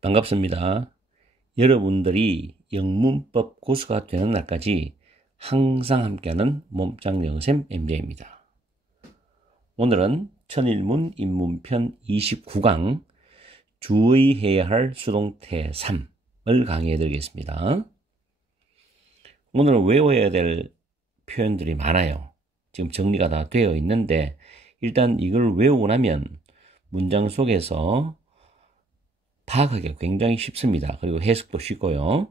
반갑습니다. 여러분들이 영문법 고수가 되는 날까지 항상 함께하는 몸짱영쌤 MJ입니다. 오늘은 천일문 입문편 29강 주의해야 할 수동태 3을 강의해 드리겠습니다. 오늘은 외워야 될 표현들이 많아요. 지금 정리가 다 되어 있는데 일단 이걸 외우고 나면 문장 속에서 파악하기가 굉장히 쉽습니다. 그리고 해석도 쉽고요.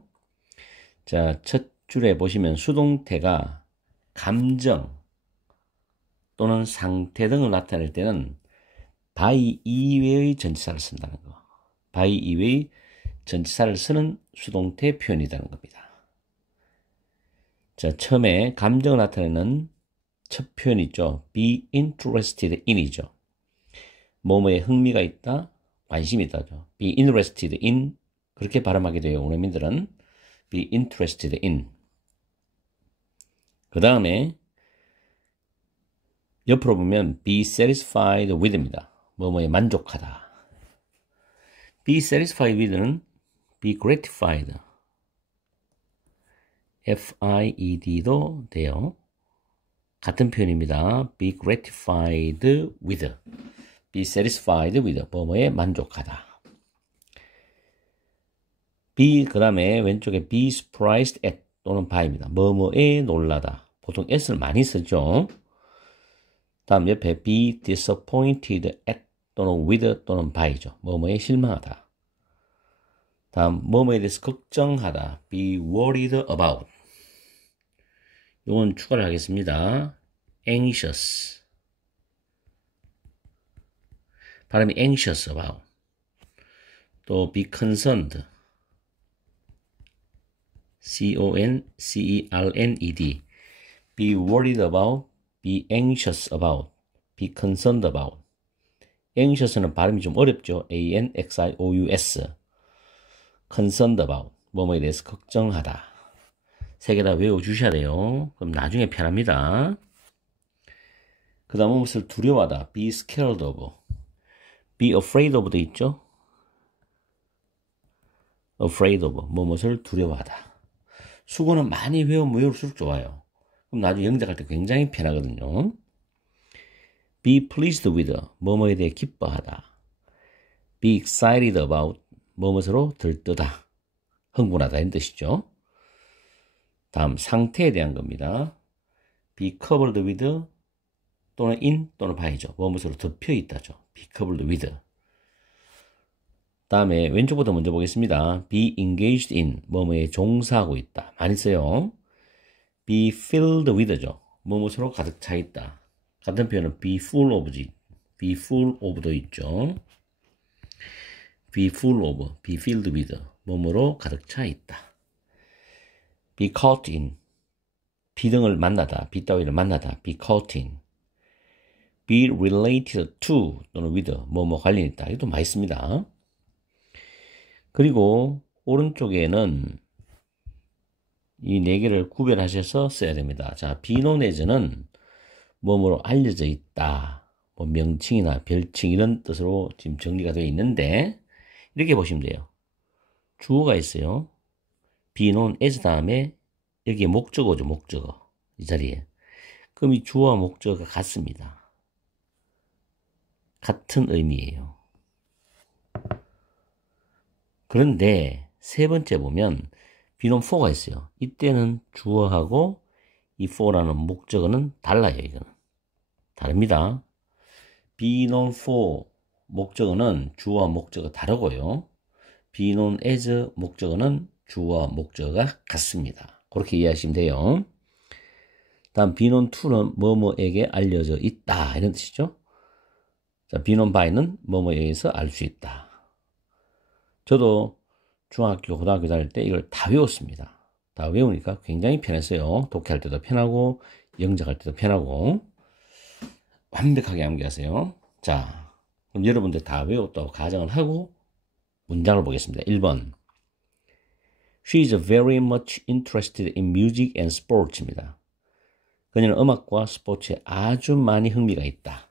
자, 첫 줄에 보시면 수동태가 감정 또는 상태 등을 나타낼 때는 by 이외의 전치사를 쓴다는 거. by 이외의 전치사를 쓰는 수동태 표현이라는 겁니다. 자, 처음에 감정을 나타내는 첫 표현 있죠. be interested in이죠. 뭐뭐에 흥미가 있다, 관심이 있다죠. be interested in, 그렇게 발음하게 돼요. 원어민들은 be interested in. 그 다음에 옆으로 보면 be satisfied with입니다. 뭐뭐에 만족하다. be satisfied with는 be gratified, F-I-E-D도 돼요. 같은 표현입니다. be gratified with, be satisfied with, 뭐뭐에 만족하다. be, 그 다음에 왼쪽에 be surprised at 또는 by입니다. 뭐뭐에 놀라다. 보통 s를 많이 쓰죠. 다음 옆에 be disappointed at 또는 with 또는 by죠. 뭐뭐에 실망하다. 다음 뭐뭐에 대해서 걱정하다. be worried about. 이건 추가를 하겠습니다. anxious. 발음이 anxious about. 또 be concerned. C-O-N-C-E-R-N-E-D. be worried about, be anxious about, be concerned about. anxious는 발음이 좀 어렵죠. A-N-X-I-O-U-S. concerned about. 뭐뭐에 대해서 걱정하다. 세 개 다 외워주셔야 돼요. 그럼 나중에 편합니다. 그 다음 무엇을 두려워하다. be scared of. be afraid of도 있죠. afraid of. 무엇을 두려워하다. 수고는 많이 외우면 외울수록 좋아요. 그럼 나중에 영작할 때 굉장히 편하거든요. be pleased with. 뭐뭐에 대해 기뻐하다. be excited about. 뭐뭐로 들뜨다. 흥분하다 이런 뜻이죠. 다음 상태에 대한 겁니다. be covered with 또는 in 또는 by죠. 뭐뭐로 덮여 있다죠. be covered with. 다음에 왼쪽부터 먼저 보겠습니다. be engaged in, 뭐뭐에 종사하고 있다. 많이 써요. be filled with죠. 뭐뭐로 가득 차 있다. 같은 표현은 be full of지. be full of도 있죠. be full of, be filled with, 뭐뭐로 가득 차 있다. be caught in, be 등을 만나다, be 따위를 만나다, be caught in. be related to 또는 with, 뭐뭐 관련 있다. 이것도 많이 씁니다. 그리고 오른쪽에는 이 네 개를 구별하셔서 써야 됩니다. 자, be known as는 뭐뭐로 알려져 있다. 뭐 명칭이나 별칭 이런 뜻으로 지금 정리가 되어 있는데 이렇게 보시면 돼요. 주어가 있어요. be known as 다음에 여기에 목적어죠. 목적어. 이 자리에. 그럼 이 주어와 목적어가 같습니다. 같은 의미예요. 그런데 세 번째 보면 be known for가 있어요. 이때는 주어하고 이 for라는 목적어는 달라요. 이거는 다릅니다. be known for 목적어는 주어와 목적어 다르고요. be known as 목적어는 주어와 목적어가 같습니다. 그렇게 이해하시면 돼요. 다음 be known to는 뭐뭐에게 알려져 있다 이런 뜻이죠. 자, be known by는 뭐뭐에 의해서 알 수 있다. 저도 중학교, 고등학교 다닐 때 이걸 다 외웠습니다. 다 외우니까 굉장히 편했어요. 독해할 때도 편하고 영작할 때도 편하고 완벽하게 암기하세요. 자, 그럼 여러분들 다 외웠다고 가정을 하고 문장을 보겠습니다. 1번. She is very much interested in music and sports입니다. 그녀는 음악과 스포츠에 아주 많이 흥미가 있다.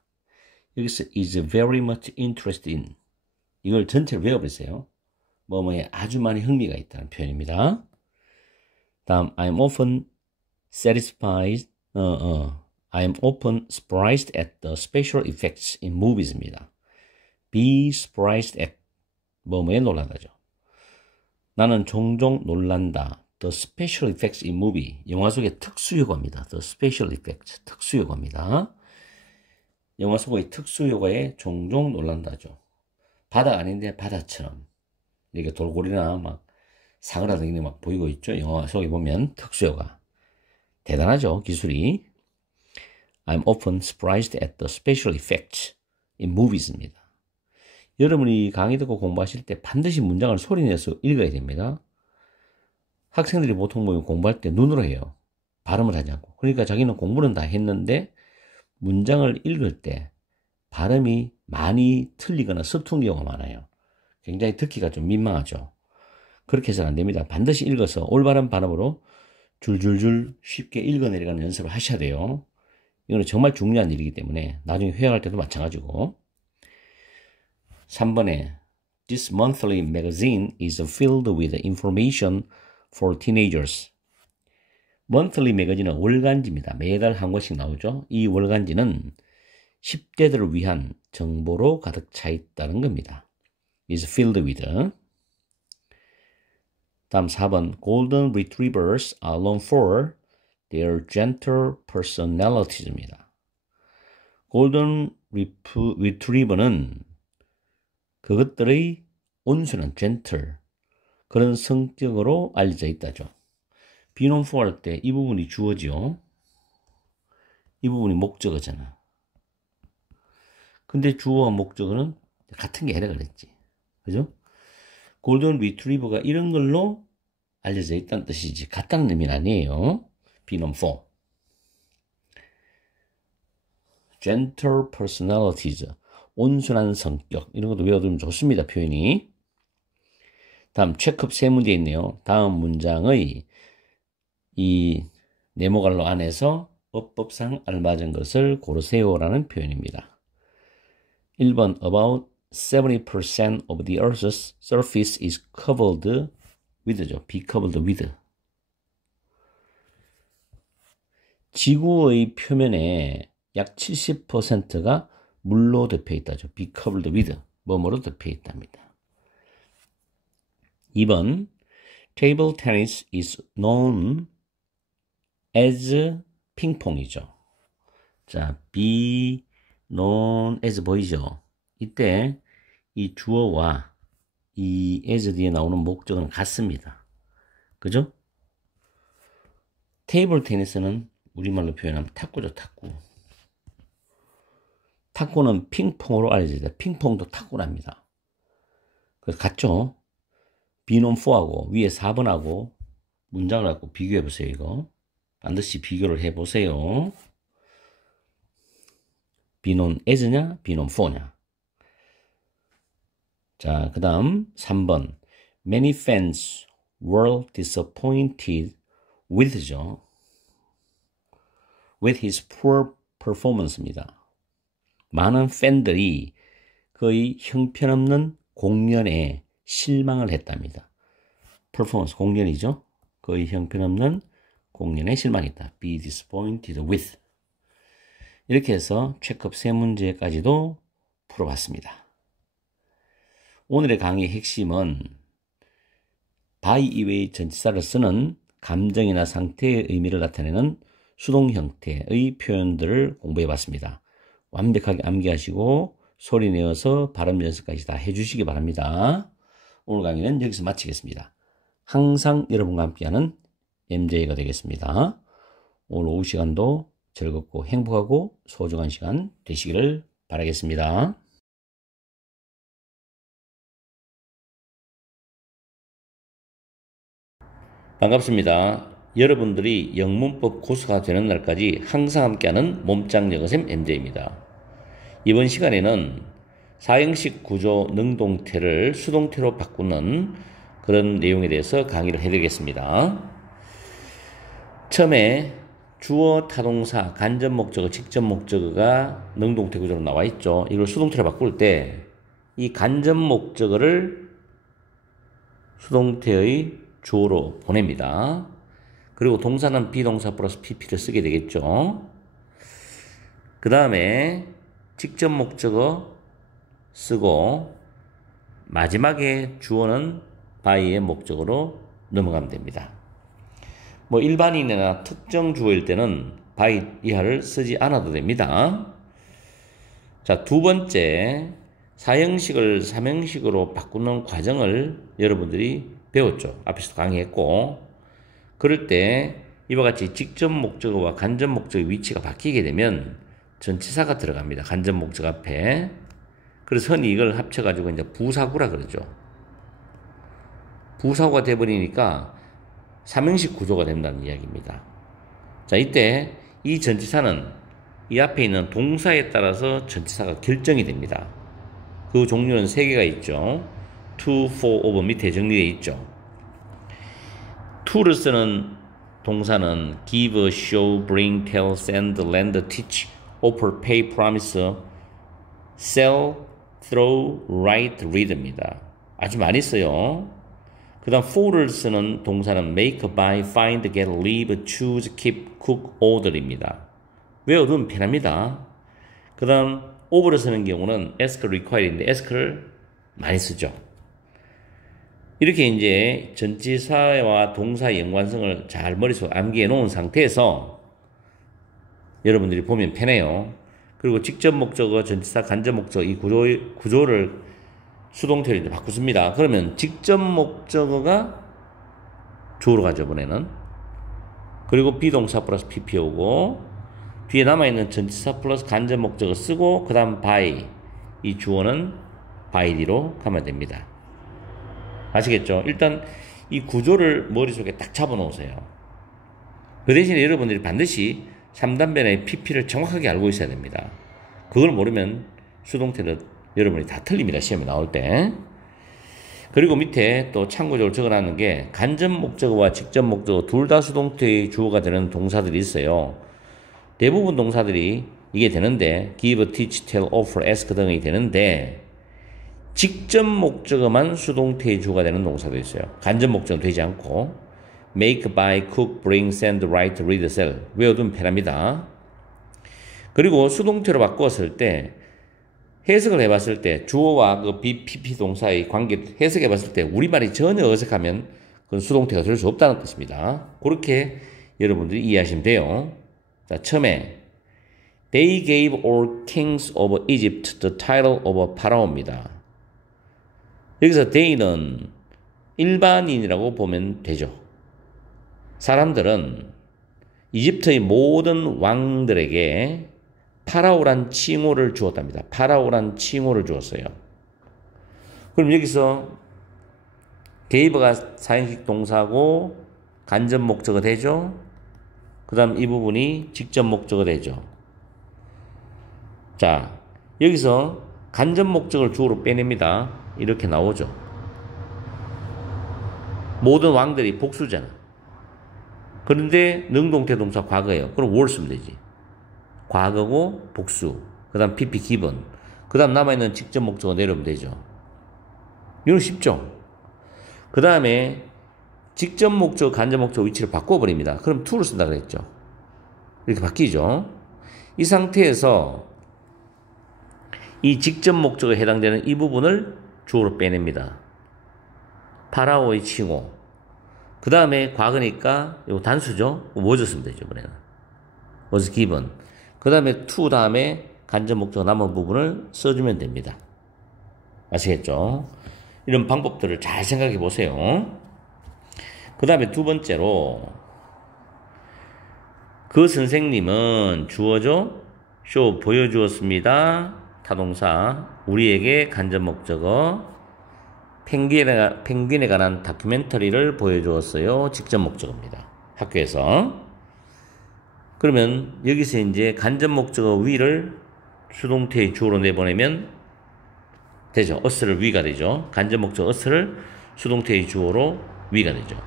여기서 is very much interested in 이걸 전체를 외워보세요. 뭐뭐에 아주 많이 흥미가 있다는 표현입니다. 다음 I'm often satisfied I'm often surprised at the special effects in movies입니다. Be surprised at 뭐뭐에 놀란다죠. 나는 종종 놀란다. The special effects in movie. 영화 속의 특수효과입니다. The special effects. 특수효과입니다. 영화 속의 특수효과에 종종 놀란다죠. 바다 아닌데 바다처럼. 이렇게 돌고래나 막 사그라드는 막 보이고 있죠. 영화 속에 보면 특수효과. 대단하죠. 기술이. I'm often surprised at the special effects in movies입니다. 여러분이 강의 듣고 공부하실 때 반드시 문장을 소리내서 읽어야 됩니다. 학생들이 보통 뭐 공부할 때 눈으로 해요. 발음을 하지 않고. 그러니까 자기는 공부는 다 했는데 문장을 읽을 때 발음이 많이 틀리거나 서툰 경우가 많아요. 굉장히 듣기가 좀 민망하죠. 그렇게 해서는 안 됩니다. 반드시 읽어서 올바른 발음으로 줄줄줄 쉽게 읽어내려가는 연습을 하셔야 돼요. 이거는 정말 중요한 일이기 때문에 나중에 회화할 때도 마찬가지고. 3번에 This monthly magazine is filled with information for teenagers. monthly magazine은 월간지입니다. 매달 한 권씩 나오죠. 이 월간지는 10대들을 위한 정보로 가득 차 있다는 겁니다. is filled with. 다음 4번 Golden Retrievers are known for their gentle personalities입니다. Golden Retriever는 그것들의 온순한 gentle 그런 성격으로 알려져 있다죠. 비놈 for 할 때 이 부분이 주어지요. 이 부분이 목적어잖아. 근데 주어와 목적어는 같은 게 아니라 그랬지. 그죠? 골든 리트리버가 이런 걸로 알려져 있다는 뜻이지 같다는 의미는 아니에요. 비놈 for. gentle personalities. 온순한 성격. 이런 것도 외워두면 좋습니다. 표현이. 다음 체크업 세 문제 있네요. 다음 문장의 이 네모갈로 안에서 어법상 알맞은 것을 고르세요라는 표현입니다. 1번 About 70% of the Earth's surface is covered with죠. be covered with. 지구의 표면에 약 70%가 물로 덮여 있다죠. be covered with. 뭐뭐로 덮여 있답니다. 2번 Table tennis is known as 핑퐁이죠. 자, be known as 보이죠? 이때 이 주어와 이 as 뒤에 나오는 목적은 같습니다. 그죠? 테이블 테니스는 우리말로 표현하면 탁구죠, 탁구. 탁구는 핑퐁으로 알려져 있다. 핑퐁도 탁구랍니다. 그래서 같죠? be known for하고 위에 4번하고 문장을 갖고 비교해 보세요, 이거. 반드시 비교를 해 보세요. be known as냐, be known for냐. 자, 그 다음 3번. Many fans were disappointed with죠. with his poor performance입니다. 많은 팬들이 그의 형편없는 공연에 실망을 했답니다. performance, 공연이죠. 그의 형편없는 공연에 실망했다. be disappointed with. 이렇게 해서 체크업 세 문제까지도 풀어봤습니다. 오늘의 강의의 핵심은 by 이외의 전치사를 쓰는 감정이나 상태의 의미를 나타내는 수동 형태의 표현들을 공부해봤습니다. 완벽하게 암기하시고 소리 내어서 발음 연습까지 다 해주시기 바랍니다. 오늘 강의는 여기서 마치겠습니다. 항상 여러분과 함께하는 MJ가 되겠습니다. 오늘 오후 시간도 즐겁고 행복하고 소중한 시간 되시기를 바라겠습니다. 반갑습니다. 여러분들이 영문법 고수가 되는 날까지 항상 함께하는 몸짱 영어쌤 MJ입니다. 이번 시간에는 사형식 구조 능동태를 수동태로 바꾸는 그런 내용에 대해서 강의를 해드리겠습니다. 처음에 주어, 타동사, 간접 목적어, 직접 목적어가 능동태 구조로 나와 있죠. 이걸 수동태로 바꿀 때 이 간접 목적어를 수동태의 주어로 보냅니다. 그리고 동사는 비동사 플러스 pp를 쓰게 되겠죠. 그 다음에 직접 목적어 쓰고 마지막에 주어는 by의 목적어로 넘어가면 됩니다. 뭐 일반인이나 특정 주어일 때는 by 이하를 쓰지 않아도 됩니다. 자, 두 번째, 사형식을 삼형식으로 바꾸는 과정을 여러분들이 배웠죠. 앞에서도 강의했고, 그럴 때 이와 같이 직접 목적어와 간접 목적의 위치가 바뀌게 되면 전치사가 들어갑니다. 간접 목적 앞에. 그래서 흔히 이걸 합쳐가지고 이제 부사구라 그러죠. 부사구가 돼버리니까 삼형식 구조가 된다는 이야기입니다. 자, 이때 이 전치사는 이 앞에 있는 동사에 따라서 전치사가 결정이 됩니다. 그 종류는 3개가 있죠. to, for, over 밑에 정리되어 있죠. to를 쓰는 동사는 give, show, bring, tell, send, lend, teach, offer, pay, promise, sell, throw, write, read입니다. 아주 많이 써요. 그 다음 for를 쓰는 동사는 make, buy, find, get, leave, choose, keep, cook, order입니다. 외워두면 편합니다. 그 다음 over를 쓰는 경우는 ask, require인데 ask를 많이 쓰죠. 이렇게 이제 전치사와 동사의 연관성을 잘 머릿속에 암기해 놓은 상태에서 여러분들이 보면 편해요. 그리고 직접 목적어, 전치사, 간접 목적어 이 구조를 수동태로 이제 바꾸습니다. 그러면 직접 목적어가 주어로 가죠, 이번에는. 그리고 비동사 플러스 pp 오고 뒤에 남아있는 전치사 플러스 간접 목적어 쓰고 그 다음 by 이 주어는 by로 가면 됩니다. 아시겠죠? 일단 이 구조를 머릿속에 딱 잡아놓으세요. 그 대신에 여러분들이 반드시 3단변의 pp를 정확하게 알고 있어야 됩니다. 그걸 모르면 수동태를 여러분이 다 틀립니다. 시험에 나올 때. 그리고 밑에 또 참고적으로 적어놨는 게 간접 목적어와 직접 목적어 둘 다 수동태의 주어가 되는 동사들이 있어요. 대부분 동사들이 이게 되는데 give, teach, tell, offer, ask 등이 되는데 직접 목적어만 수동태의 주어가 되는 동사도 있어요. 간접 목적어는 되지 않고 make, buy, cook, bring, send, write, read, sell 외워두면 편합니다. 그리고 수동태로 바꾸었을 때 해석을 해봤을 때 주어와 그 PP 동사의 관계 해석해봤을 때 우리말이 전혀 어색하면 그건 수동태가 될 수 없다는 뜻입니다. 그렇게 여러분들이 이해하시면 돼요. 자, 처음에 They gave all kings of Egypt the title of Pharaoh입니다. 여기서 they는 일반인이라고 보면 되죠. 사람들은 이집트의 모든 왕들에게 파라오란 칭호를 주었답니다. 파라오란 칭호를 주었어요. 그럼 여기서 gave가 사형식 동사고 간접 목적어 되죠. 그 다음 이 부분이 직접 목적어 되죠. 자, 여기서 간접 목적을 주어로 빼냅니다. 이렇게 나오죠. 모든 왕들이 복수잖아. 그런데 능동태 동사 과거예요. 그럼 뭘 쓰면 되지? 과거고 복수. 그 다음 pp 기본. 그 다음 남아있는 직접 목적어 내려오면 되죠. 이건 쉽죠? 그 다음에 직접 목적, 간접 목적 위치를 바꿔버립니다. 그럼 to를 쓴다 그랬죠. 이렇게 바뀌죠. 이 상태에서 이 직접 목적에 해당되는 이 부분을 주어로 빼냅니다. 파라오의 칭호. 그 다음에 과거니까 이거 단수죠. 뭐 줬으면 되죠, 이번에는. was given. 그 다음에 to 다음에 간접 목적 남은 부분을 써주면 됩니다. 아시겠죠? 이런 방법들을 잘 생각해 보세요. 그 다음에 두 번째로 그 선생님은 주어죠. show 보여주었습니다. 타동사 우리에게 간접 목적어 펭귄에 관한 다큐멘터리를 보여주었어요. 직접 목적어입니다. 학교에서. 그러면 여기서 이제 간접 목적어 위를 수동태의 주어로 내보내면 되죠. us를 위가 되죠. 간접 목적어 us를 수동태의 주어로 위가 되죠.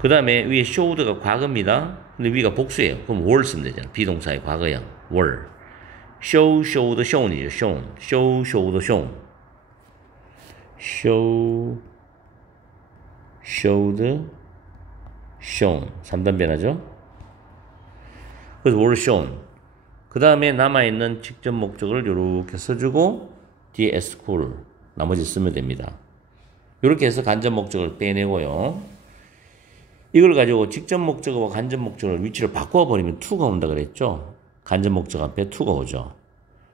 그 다음에 위에 showed가 과거입니다. 근데 위가 복수예요. 그럼 were 쓰면 되잖아요. 비동사의 과거형 were. show, showed, shown이죠. shown. show, showed, shown. show, showed, shown. 3단 변화죠. 그래서 were shown. 그 다음에 남아있는 직접 목적을 이렇게 써주고 뒤에 school 나머지 쓰면 됩니다. 이렇게 해서 간접 목적을 빼내고요. 이걸 가지고 직접 목적과 간접 목적을 위치를 바꿔버리면 to가 온다 그랬죠. 간접 목적 앞에 to가 오죠.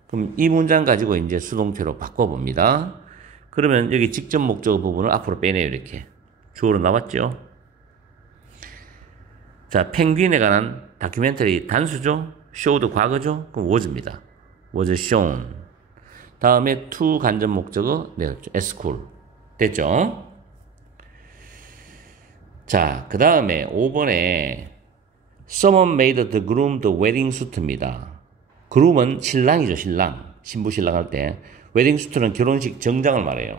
그럼 이 문장 가지고 이제 수동태로 바꿔봅니다. 그러면 여기 직접 목적 부분을 앞으로 빼내요. 이렇게 주어로 나왔죠. 자, 펭귄에 관한 다큐멘터리 단수죠. showed 과거죠. 그럼 was입니다. was shown. 다음에 to 간접 목적어 내었죠. school. 됐죠? 자, 그 다음에 5번에 Someone made the groom the wedding suit입니다. groom은 신랑이죠. 신랑. 신부 신랑 할 때 웨딩 수트는 결혼식 정장을 말해요.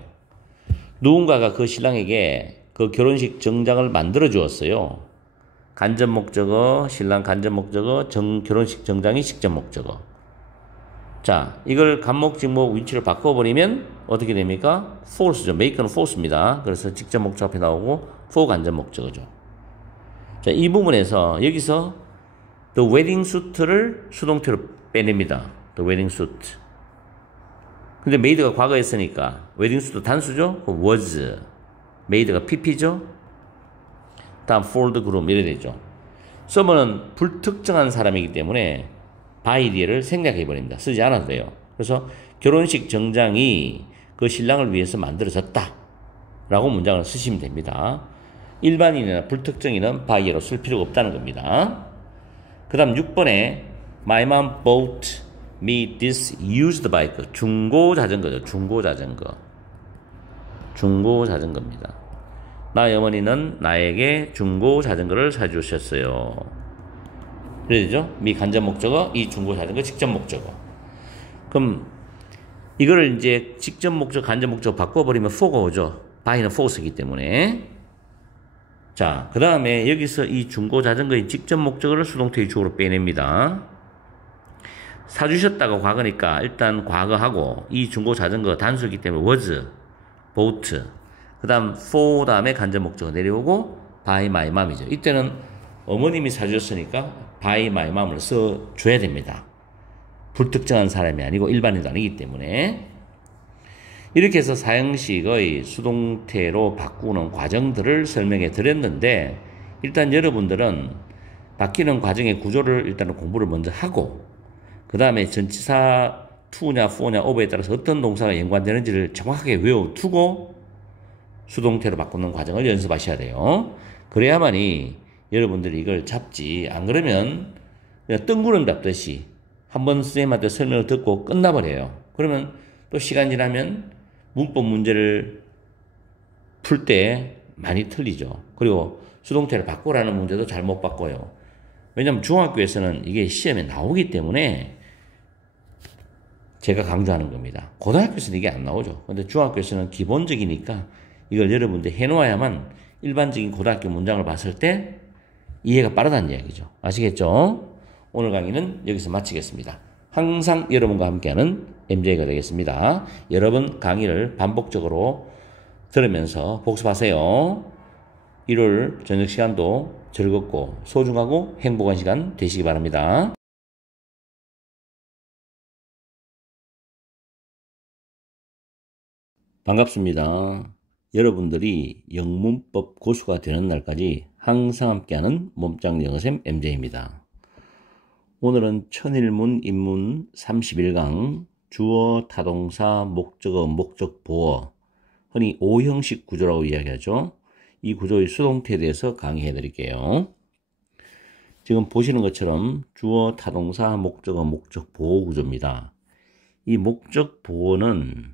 누군가가 그 신랑에게 그 결혼식 정장을 만들어 주었어요. 간접 목적어, 신랑 간접 목적어, 결혼식 정장이 직접 목적어. 자, 이걸 간목, 직목 위치를 바꿔버리면 어떻게 됩니까? false죠. make는 false입니다. 그래서 직접 목적 앞에 나오고 for 간접 목적어죠. 자, 이 부분에서 여기서 the wedding suit를 수동태로 빼냅니다. the wedding suit. 근데 made가 과거였으니까 wedding suit 단수죠? was. made가 pp죠? 다음 for the groom 이래 되죠. someone은 불특정한 사람이기 때문에 by 뒤에를 생략해버립니다. 쓰지 않아도 돼요. 그래서 결혼식 정장이 그 신랑을 위해서 만들어졌다 라고 문장을 쓰시면 됩니다. 일반인이나 불특정인은 by로 쓸 필요가 없다는 겁니다. 그 다음 6번에 My mom bought me this used bike. 중고 자전거죠. 중고 자전거. 중고 자전거입니다. 나의 어머니는 나에게 중고 자전거를 사주셨어요. 그래야 되죠? 미 간접 목적어, 이 중고 자전거 직접 목적어. 그럼 이거를 이제 직접 목적, 간접 목적어 바꿔버리면 for가 오죠. by는 false이기 때문에. 자, 그 다음에 여기서 이 중고 자전거의 직접 목적어를 수동태의 주어로 빼냅니다. 사주셨다가 과거니까 일단 과거하고 이 중고 자전거 단수이기 때문에 was, bought. 그 다음 for 다음에 간접 목적어 내려오고 by my mom이죠. 이때는 어머님이 사주셨으니까 by my mom을 써줘야 됩니다. 불특정한 사람이 아니고 일반인도 아니기 때문에. 이렇게 해서 사형식의 수동태로 바꾸는 과정들을 설명해 드렸는데 일단 여러분들은 바뀌는 과정의 구조를 일단 공부를 먼저 하고 그 다음에 전치사 to냐, for냐, over에 따라서 어떤 동사가 연관되는지를 정확하게 외워두고 수동태로 바꾸는 과정을 연습하셔야 돼요. 그래야만이 여러분들이 이걸 잡지. 안 그러면 그냥 뜬구름 잡듯이 한번 선생님한테 설명을 듣고 끝나버려요. 그러면 또 시간 지나면 문법 문제를 풀 때 많이 틀리죠. 그리고 수동태를 바꾸라는 문제도 잘 못 바꿔요. 왜냐하면 중학교에서는 이게 시험에 나오기 때문에 제가 강조하는 겁니다. 고등학교에서는 이게 안 나오죠. 근데 중학교에서는 기본적이니까 이걸 여러분들 해놓아야만 일반적인 고등학교 문장을 봤을 때 이해가 빠르다는 이야기죠. 아시겠죠? 오늘 강의는 여기서 마치겠습니다. 항상 여러분과 함께하는 MJ가 되겠습니다. 여러분 강의를 반복적으로 들으면서 복습하세요. 일요일 저녁 시간도 즐겁고 소중하고 행복한 시간 되시기 바랍니다. 반갑습니다. 여러분들이 영문법 고수가 되는 날까지 항상 함께하는 몸짱 영어쌤 MJ입니다. 오늘은 천일문 입문 31강 주어, 타동사, 목적어, 목적보어 흔히 O형식 구조라고 이야기하죠. 이 구조의 수동태에 대해서 강의해 드릴게요. 지금 보시는 것처럼 주어, 타동사, 목적어, 목적보어 구조입니다. 이 목적보어는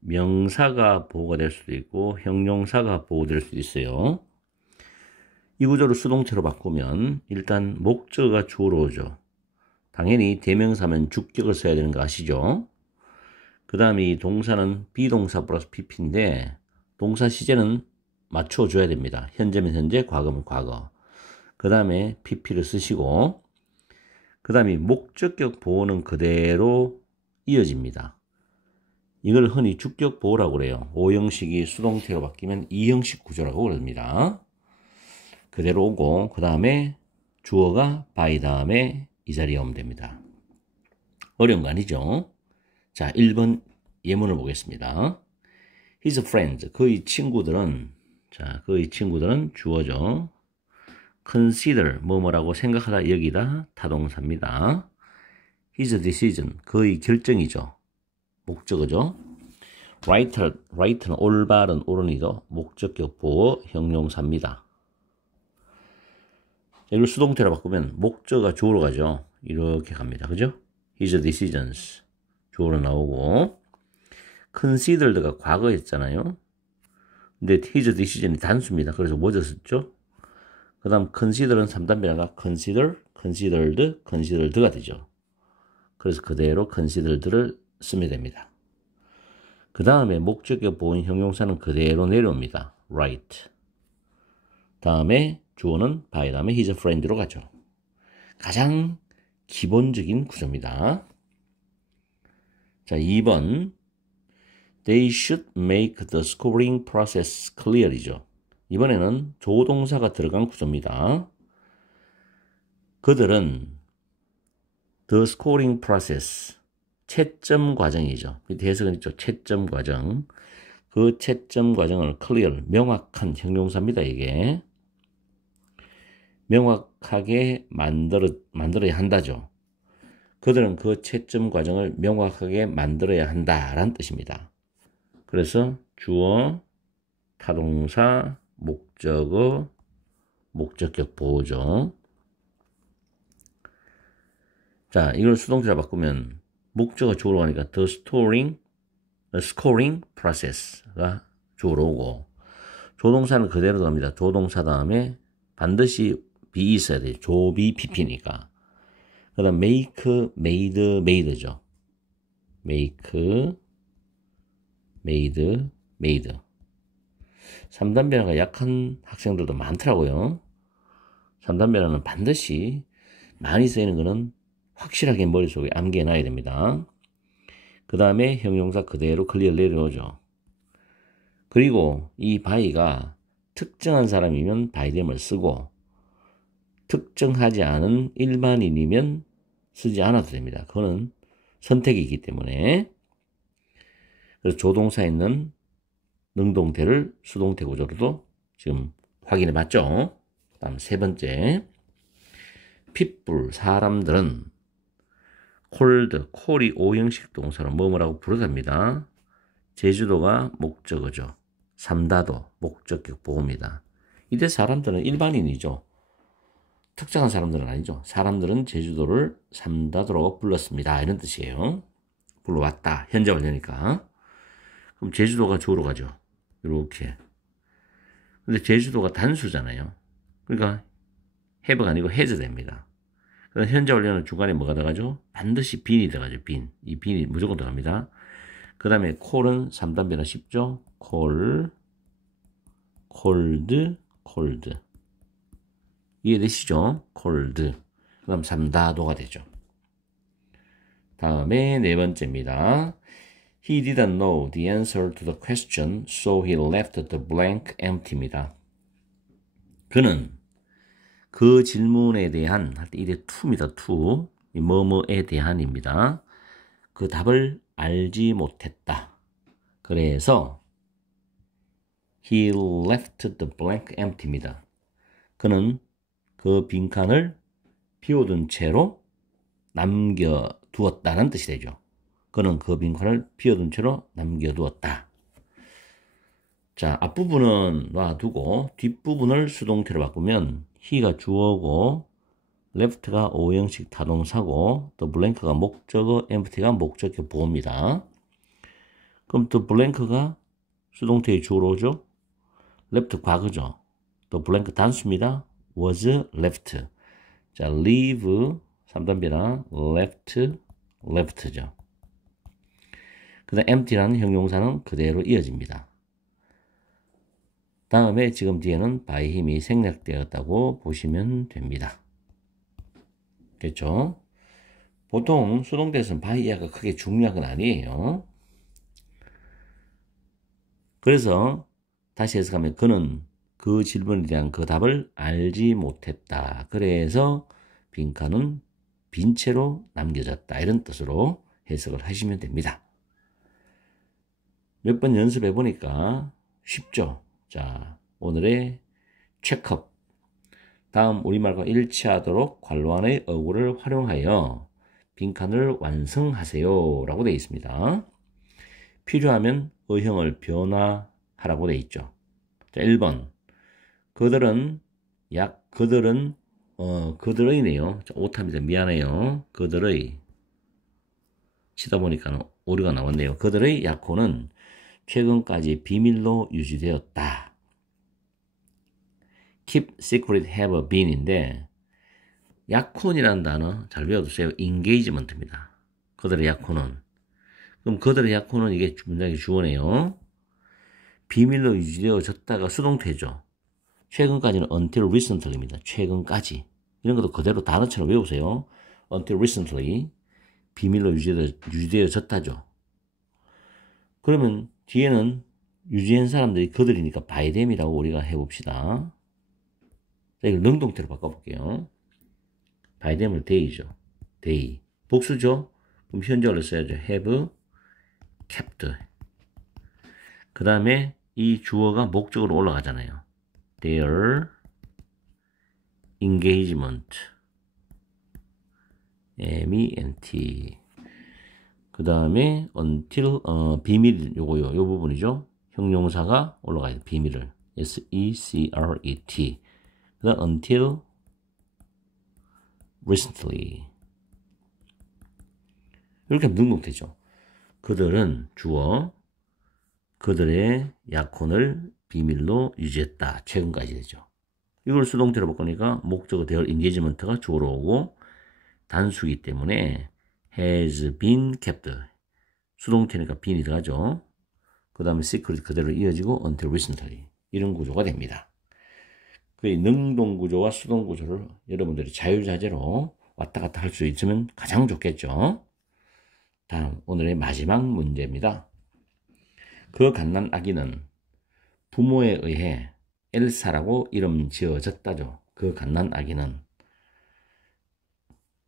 명사가 보호가 될 수도 있고 형용사가 보호될 수도 있어요. 이 구조를 수동태로 바꾸면 일단 목적어가 주어로 오죠. 당연히 대명사면 주격을 써야 되는 거 아시죠? 그 다음에 이 동사는 비동사 플러스 pp인데 동사 시제는 맞춰줘야 됩니다. 현재면 현재, 과거면 과거. 그 다음에 pp를 쓰시고 그 다음에 목적격 보호는 그대로 이어집니다. 이걸 흔히 주격 보호라고 그래요. 오형식이 수동태로 바뀌면 이형식 구조라고 그럽니다. 그대로 오고 그 다음에 주어가 by 다음에 이 자리에 오면 됩니다. 어려운 거 아니죠? 자, 1번 예문을 보겠습니다. His friends, 그의 친구들은, 자, 그의 친구들은 주어죠. Consider, 뭐뭐라고 생각하다, 여기다, 타동사입니다. His decision, 그의 결정이죠. 목적어죠. Right는 올바른, 옳은이도 목적격 보어 형용사입니다. 이걸 수동태로 바꾸면 목적어가 주어로 가죠. 이렇게 갑니다. 그죠? His decisions, 주어로 나오고, considered가 과거였잖아요. 근데 his decision이 단수입니다. 그래서 뭐죠 썼죠? 그 다음 consider은 3단변화가 consider, considered, considered가 되죠. 그래서 그대로 considered를 쓰면 됩니다. 그 다음에 목적격 보호 형용사는 그대로 내려옵니다. right. 다음에 주어는 by 다음에 his friend로 가죠. 가장 기본적인 구조입니다. 자, 2번. They should make the scoring process clear이죠. 이번에는 조동사가 들어간 구조입니다. 그들은 the scoring process, 채점 과정이죠. 밑에 해석은 있죠. 채점 과정. 그 채점 과정을 clear, 명확한 형용사입니다. 이게. 명확하게 만들어야 한다죠. 그들은 그 채점 과정을 명확하게 만들어야 한다라는 뜻입니다. 그래서 주어, 타동사, 목적어, 목적격 보호죠. 자, 이걸 수동태로 바꾸면 목적어 주어로 가니까 the scoring process가 주어로 오고 조동사는 그대로 갑니다. 조동사 다음에 반드시 be 있어야 돼요. 조비 PP니까. 그 다음 make, made죠. make, made. 3단 변화가 약한 학생들도 많더라고요. 3단 변화는 반드시 많이 쓰이는 거는 확실하게 머릿속에 암기해 놔야 됩니다. 그 다음에 형용사 그대로 클리어 내려오죠. 그리고 이 by가 특정한 사람이면 by됨을 쓰고 특정하지 않은 일반인이면 쓰지 않아도 됩니다. 그거는 선택이기 때문에. 그래서 조동사에 있는 능동태를 수동태 구조로도 지금 확인해 봤죠. 다음 세 번째. people, 사람들은 called, call이 오형식 동사로 뭐뭐라고 부르답니다. 제주도가 목적어죠. 삼다도 목적격 보호입니다. 이때 사람들은 일반인이죠. 특정한 사람들은 아니죠. 사람들은 제주도를 삼다도로 불렀습니다. 이런 뜻이에요. 불러왔다. 현재 완료니까. 그럼 제주도가 주어로 가죠. 이렇게. 근데 제주도가 단수잖아요. 그러니까 have가 아니고 has 됩니다. 그럼 현재 완료는 중간에 뭐가 들어가죠? 반드시 bean이 들어가죠. bean. 이 bean이 무조건 들어갑니다. 그 다음에 call은 3단 변화 쉽죠? call, cold. 이해되시죠? cold. 그 다음 3다도가 되죠. 다음에 네 번째입니다. He didn't know the answer to the question, so he left the blank empty입니다. 그는 그 질문에 대한, 할 때 이게 to입니다. to. 이 뭐뭐에 대한입니다. 그 답을 알지 못했다. 그래서 he left the blank empty입니다. 그는 그 빈칸을 비워둔 채로 남겨두었다는 뜻이 되죠. 그는 그 빈칸을 비워둔 채로 남겨두었다. 자, 앞부분은 놔두고 뒷부분을 수동태로 바꾸면 he가 주어고 left가 오형식 타동사고 the blank가 목적어, empty가 목적격 보호입니다. 그럼 the blank가 수동태의 주어로 오죠. left 과거죠. the blank 단수입니다. was left. 자, leave 3단 변화 left죠. 그 다음 empty라는 형용사는 그대로 이어집니다. 다음에 지금 뒤에는 by 힘이 생략되었다고 보시면 됩니다. 됐죠? 보통 수동태에서는 by가 크게 중요한 건 아니에요. 그래서 다시 해석하면 그는 그 질문에 대한 그 답을 알지 못했다. 그래서 빈칸은 빈 채로 남겨졌다. 이런 뜻으로 해석을 하시면 됩니다. 몇 번 연습해 보니까 쉽죠? 자, 오늘의 체크업. 다음 우리말과 일치하도록 괄호안의 어구를 활용하여 빈칸을 완성하세요. 라고 되어 있습니다. 필요하면 어형을 변화하라고 되어 있죠. 자, 1번. 그들의네요. 자, 오답니다. 미안해요. 그들의. 치다 보니까 오류가 나왔네요. 그들의 약혼은 최근까지 비밀로 유지되었다. Keep secret have been인데 약혼이라는 단어 잘 외워두세요. engagement입니다. 그들의 약혼은. 그럼 그들의 약혼은 이게 문장의 주어네요. 비밀로 유지되어졌다가 수동태죠. 최근까지는 until recently입니다. 최근까지. 이런 것도 그대로 단어처럼 외우세요. until recently. 비밀로 유지되어졌다죠. 그러면 뒤에는 유지한 사람들이 그들이니까 by them이라고 우리가 해봅시다. 자, 이걸 능동태로 바꿔볼게요. by them을 they죠. they. 복수죠? 그럼 현재어를 써야죠. have kept. 그 다음에 이 주어가 목적으로 올라가잖아요. their engagement. MENT. 그 다음에 until 비밀 요거요. 요 부분이죠. 형용사가 올라가요. 비밀을. SECRET. 그 다음 until recently. 이렇게 하면 능동태죠. 그들은 주어 그들의 약혼을 비밀로 유지했다. 최근까지 되죠. 이걸 수동태로 바꾸니까 목적어 대열 engagement가 주어로 오고 단수이기 때문에 has been kept. 수동태니까 been이 들어가죠. 그 다음에 secret 그대로 이어지고 until recently. 이런 구조가 됩니다. 그 능동 구조와 수동 구조를 여러분들이 자유자재로 왔다 갔다 할 수 있으면 가장 좋겠죠. 다음 오늘의 마지막 문제입니다. 그 갓난 아기는 부모에 의해 엘사라고 이름 지어졌다죠. 그 갓난 아기는.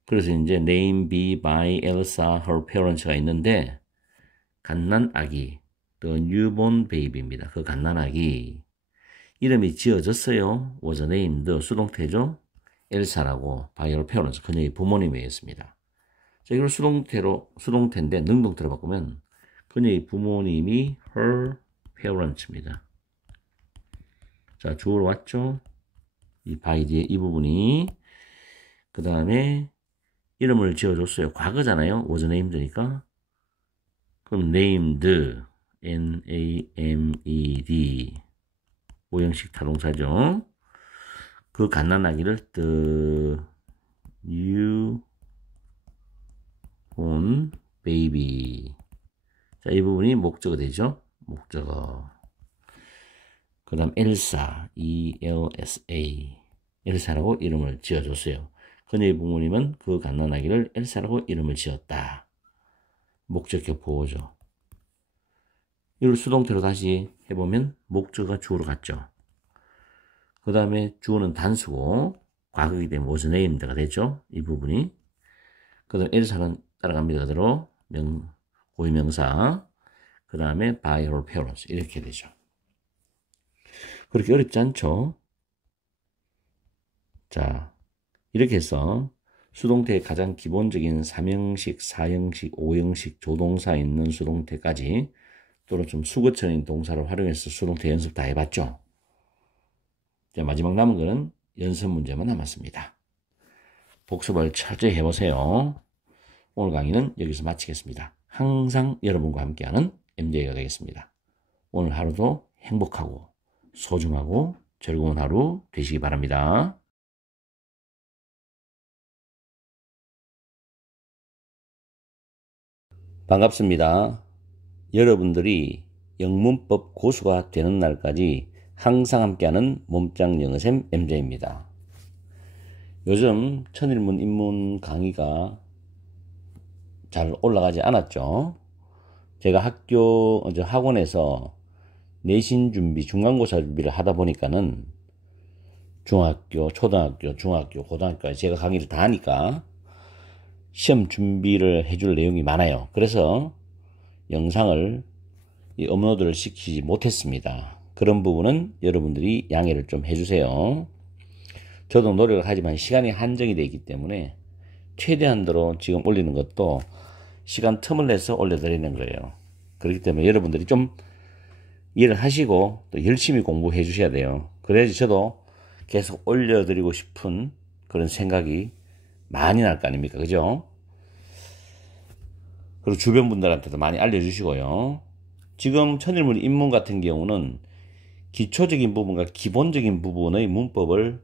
그래서 이제 name be by Elsa her parents가 있는데 갓난 아기 the newborn baby입니다. 그 갓난 아기 이름이 지어졌어요. was named 수동태죠. 엘사라고 by her parents 그녀의 부모님에 의했습니다. 자, 이걸 수동태인데 능동태로 바꾸면 그녀의 부모님이 her parents입니다. 자, 주어로 왔죠. 이 by 뒤에 이 부분이 그 다음에 이름을 지어줬어요. 과거잖아요. was named니까. 그럼 named, N-A-M-E-D. 오형식 타동사죠. 그 갓난아기를 the newborn baby. 자, 이 부분이 목적어 되죠. 목적어. 그 다음 엘사, E-L-S-A. 엘사라고 이름을 지어줬어요. 그녀의 부모님은 그 갓난아기를 엘사라고 이름을 지었다. 목적격 보호죠. 이걸 수동태로 다시 해보면 목적어가 주어로 갔죠. 그 다음에 주어는 단수고 과거이기 때문에 was named가 되죠. 이 부분이. 그 다음에 엘사는 따라갑니다. 그대로 고유명사. 그 다음에 by her parents 이렇게 되죠. 그렇게 어렵지 않죠. 자, 이렇게 해서 수동태의 가장 기본적인 3형식, 4형식, 5형식 조동사 있는 수동태까지 또는 좀 수거처인 동사를 활용해서 수동태 연습 다 해봤죠. 자, 마지막 남은 거는 연습 문제만 남았습니다. 복습을 철저히 해보세요. 오늘 강의는 여기서 마치겠습니다. 항상 여러분과 함께하는 MJ가 되겠습니다. 오늘 하루도 행복하고 소중하고 즐거운 하루 되시기 바랍니다. 반갑습니다. 여러분들이 영문법 고수가 되는 날까지 항상 함께하는 몸짱 영어쌤 MJ입니다. 요즘 천일문 입문 강의가 잘 올라가지 않았죠. 제가 학원에서 내신 준비, 중간고사 준비를 하다 보니까는 중학교, 초등학교, 중학교, 고등학교까지 제가 강의를 다 하니까 시험 준비를 해줄 내용이 많아요. 그래서 영상을 업로드를 시키지 못했습니다. 그런 부분은 여러분들이 양해를 좀 해주세요. 저도 노력을 하지만 시간이 한정이 되어 있기 때문에 최대한도로 지금 올리는 것도 시간 틈을 내서 올려드리는 거예요. 그렇기 때문에 여러분들이 좀 이해를 하시고 또 열심히 공부해 주셔야 돼요. 그래야지 저도 계속 올려드리고 싶은 그런 생각이 많이 날 거 아닙니까? 그죠? 그리고 주변 분들한테도 많이 알려주시고요. 지금 천일문 입문 같은 경우는 기초적인 부분과 기본적인 부분의 문법을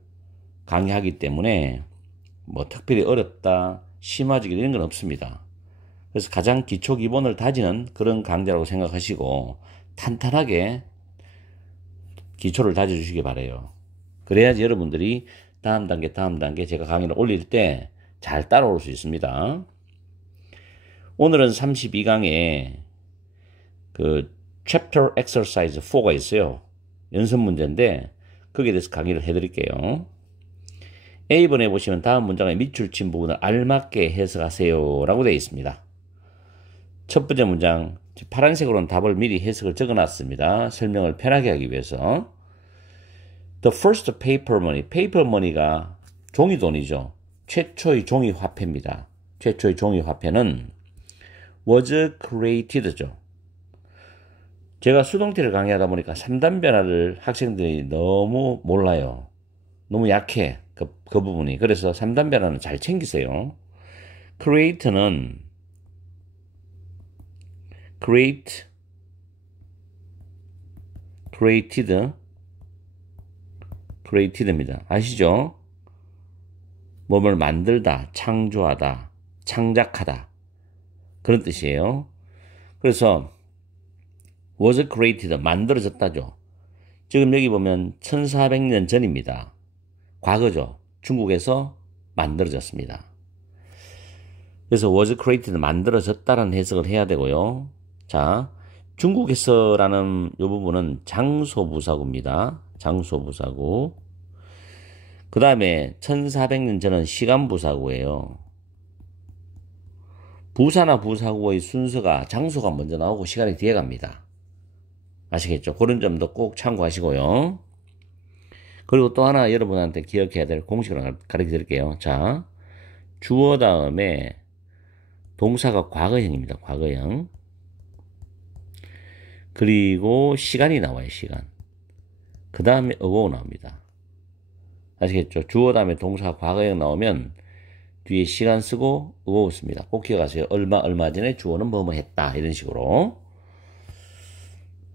강의하기 때문에 뭐 특별히 어렵다, 심화적이다 이런 건 없습니다. 그래서 가장 기초 기본을 다지는 그런 강좌라고 생각하시고 탄탄하게 기초를 다져주시기 바라요. 그래야지 여러분들이 다음 단계 제가 강의를 올릴 때 잘 따라올 수 있습니다. 오늘은 32강에 그 Chapter Exercise 4가 있어요. 연습 문제인데 거기에 대해서 강의를 해드릴게요. A번에 보시면 다음 문장의 밑줄 친 부분을 알맞게 해석하세요 라고 되어 있습니다. 첫 번째 문장, 파란색으로는 답을 미리 해석을 적어놨습니다. 설명을 편하게 하기 위해서. The first paper money, paper money가 종이돈이죠. 최초의 종이 화폐입니다. 최초의 종이 화폐는 was created죠. 제가 수동태를 강의하다 보니까 3단 변화를 학생들이 너무 몰라요. 너무 약해. 그 부분이. 그래서 3단 변화는 잘 챙기세요. create는 created입니다. 아시죠? 몸을 만들다, 창조하다, 창작하다. 그런 뜻이에요. 그래서 was created, 만들어졌다죠. 지금 여기 보면 1400년 전입니다. 과거죠. 중국에서 만들어졌습니다. 그래서 was created, 만들어졌다라는 해석을 해야 되고요. 자, 중국에서라는 이 부분은 장소부사구입니다. 장소부사구. 그 다음에 1400년 전은 시간부사구예요. 부사나 부사구의 순서가 장소가 먼저 나오고 시간이 뒤에 갑니다. 아시겠죠? 그런 점도 꼭 참고하시고요. 그리고 또 하나 여러분한테 기억해야 될 공식을 가르쳐 드릴게요. 자, 주어 다음에 동사가 과거형입니다. 과거형. 그리고 시간이 나와요. 시간. 그 다음에 어고 나옵니다. 아시겠죠? 주어 다음에 동사가 과거형 나오면 뒤에 시간 쓰고 어고 씁니다. 꼭 기억하세요. 얼마 전에 주어는 뭐뭐 했다. 이런 식으로.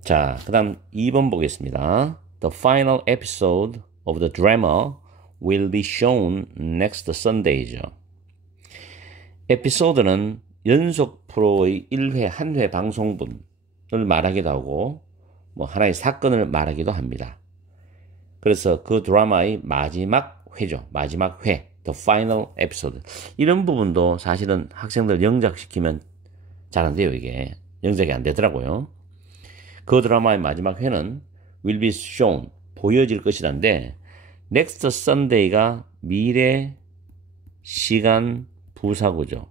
자, 그 다음 2번 보겠습니다. The final episode of the drama will be shown next Sunday죠. 에피소드는 연속 프로의 1회, 한 회 방송분을 말하기도 하고 뭐 하나의 사건을 말하기도 합니다. 그래서 그 드라마의 마지막 회죠. 마지막 회. The final episode. 이런 부분도 사실은 학생들 영작시키면 잘 안 돼요. 이게 영작이 안 되더라고요. 그 드라마의 마지막 회는 will be shown, 보여질 것이란데 next Sunday가 미래 시간 부사구죠.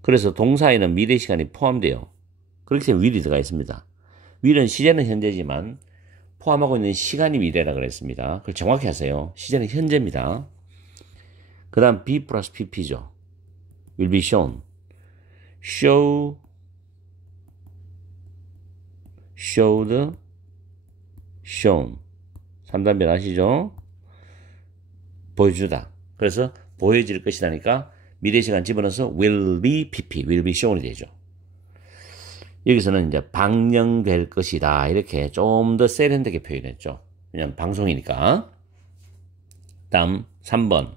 그래서 동사에는 미래 시간이 포함돼요. 그렇기 때문에 will이 들어가 있습니다. will은 시제는 현재지만 포함하고 있는 시간이 미래라 그랬습니다. 그걸 정확히 하세요. 시제는 현재입니다. 그 다음 be 플러스 pp죠. will be shown. showed, shown. 3단변 아시죠? 보여주다. 그래서 보여질 것이라니까 미래 시간 집어넣어서 will be pp, will be shown이 되죠. 여기서는 이제 방영될 것이다. 이렇게 좀 더 세련되게 표현했죠. 왜냐면 방송이니까. 다음 3번.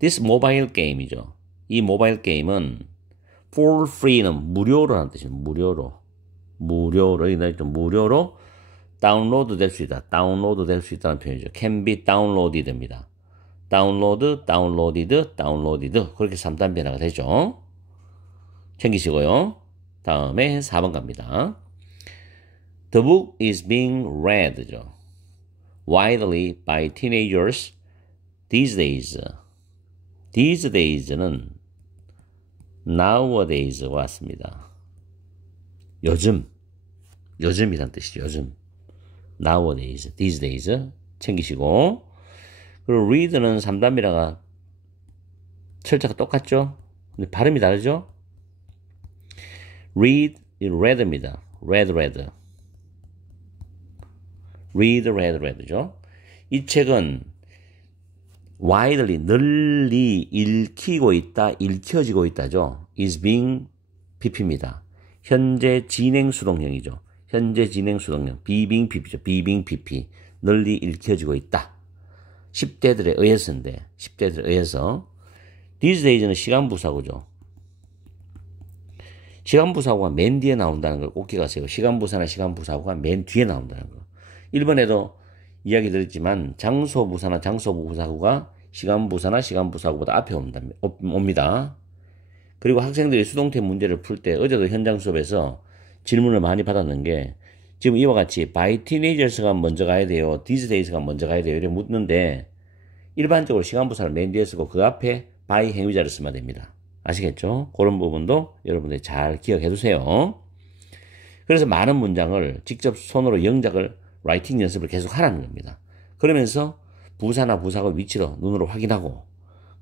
This mobile game이죠. 이 모바일 게임은 for free는 무료로라는 뜻입니다. 무료로 다운로드 될 수 있다. 다운로드 될 수 있다는 표현이죠. can be downloaded입니다. downloaded. 그렇게 3단 변화가 되죠. 챙기시고요. 다음에 4번 갑니다. The book is being read죠. widely by teenagers these days. these days는 nowadays가 왔습니다. 요즘이란 뜻이죠. 요즘. nowadays, these days 챙기시고 그리고 read는 3단미라가 철자가 똑같죠? 근데 발음이 다르죠? red입니다. read. read죠? 이 책은 widely, 널리 읽히고 있다, 읽혀지고 있다죠. is being pp입니다. 현재 진행 수동형이죠. 현재 진행 수동형. being pp죠. being pp. 널리 읽혀지고 있다. 10대들에 의해서인데, 10대들에 의해서. these days는 시간부사구죠. 시간부사구가 맨 뒤에 나온다는 걸 꼭 기억하세요. 시간부사나 시간부사구가 맨 뒤에 나온다는 거. 1번에도 이야기 드렸지만 장소부사나 장소부사구가 시간부사나 시간부사구보다 앞에 옵니다. 그리고 학생들이 수동태 문제를 풀 때 어제도 현장 수업에서 질문을 많이 받았는 게 지금 이와 같이 by teenagers가 먼저 가야 돼요. these days가 먼저 가야 돼요. 이렇게 묻는데 일반적으로 시간부사를 맨 뒤에 쓰고 그 앞에 by 행위자를 쓰면 됩니다. 아시겠죠? 그런 부분도 여러분들이 잘 기억해 두세요. 그래서 많은 문장을 직접 손으로 영작을 라이팅 연습을 계속 하라는 겁니다. 그러면서 부사나 부사의 위치로 눈으로 확인하고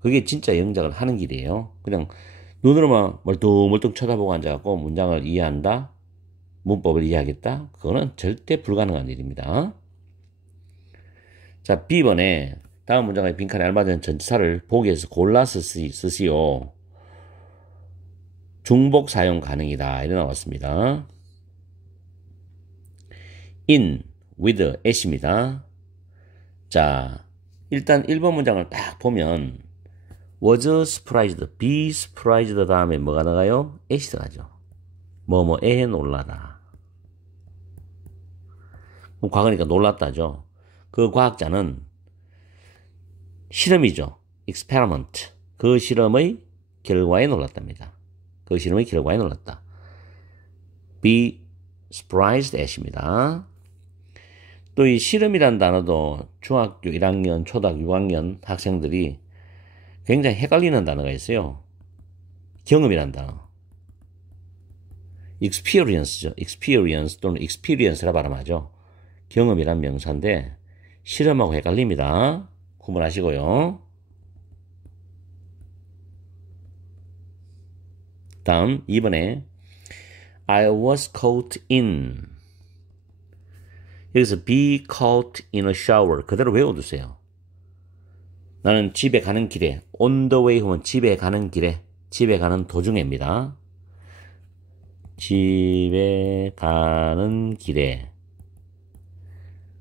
그게 진짜 영작을 하는 길이에요. 그냥 눈으로만 멀뚱멀뚱 쳐다보고 앉아갖고 문장을 이해한다, 문법을 이해하겠다, 그거는 절대 불가능한 일입니다. 자, B번에 다음 문장의 빈칸에 알맞은 전치사를 보기에서 골라서 쓰시오. 중복 사용 가능이다. 이래 나왔습니다. in, with, at입니다. 자, 일단 1번 문장을 딱 보면 was surprised, be surprised 다음에 뭐가 나가요? at이 들어가죠. 뭐뭐에 놀라다. 그럼 과거니까 놀랐다죠. 그 과학자는 실험이죠. experiment. 그 실험의 결과에 놀랐답니다. 그 실험의 결과에 놀랐다. be surprised at입니다. 또 이 실험이란 단어도 중학교 1학년, 초등학교 6학년 학생들이 굉장히 헷갈리는 단어가 있어요. 경험이란 단어. experience죠. experience 또는 experience라 발음하죠. 경험이란 명사인데 실험하고 헷갈립니다. 구분하시고요. 다음 2번에 I was caught in. 여기서 be caught in a shower 그대로 외워두세요. 나는 집에 가는 길에 on the way 하면 집에 가는 길에 집에 가는 도중에입니다. 집에 가는 길에